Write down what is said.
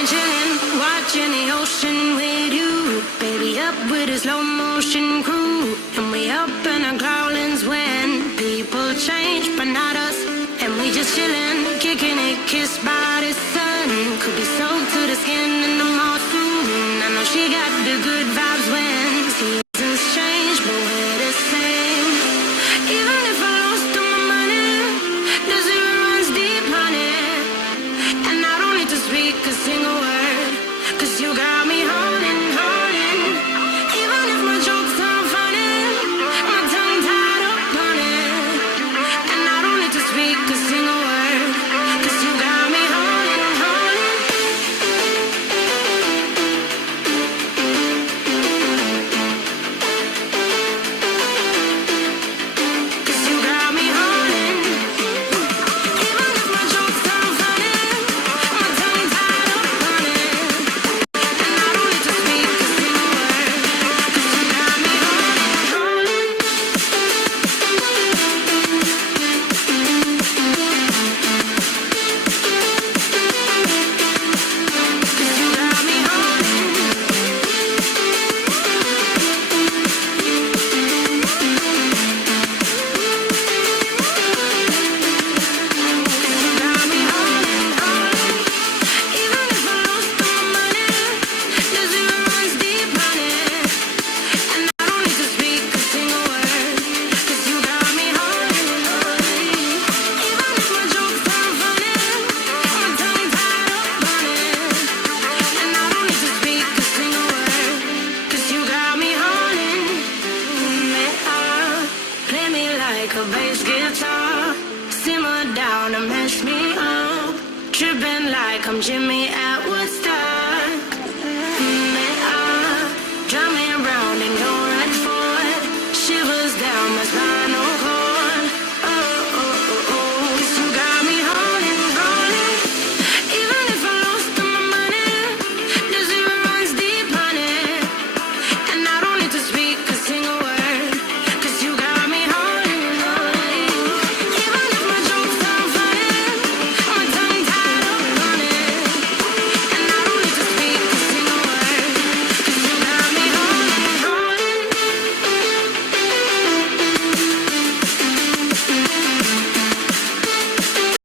been chillin', watching the ocean with you. Baby, up with a slow motion crew. And we up in our growlings when people change, but not us. And we just chillin', kicking it, kissed by the sun. Could be soaked to the skin in the mall soon. I know she got the good vibe.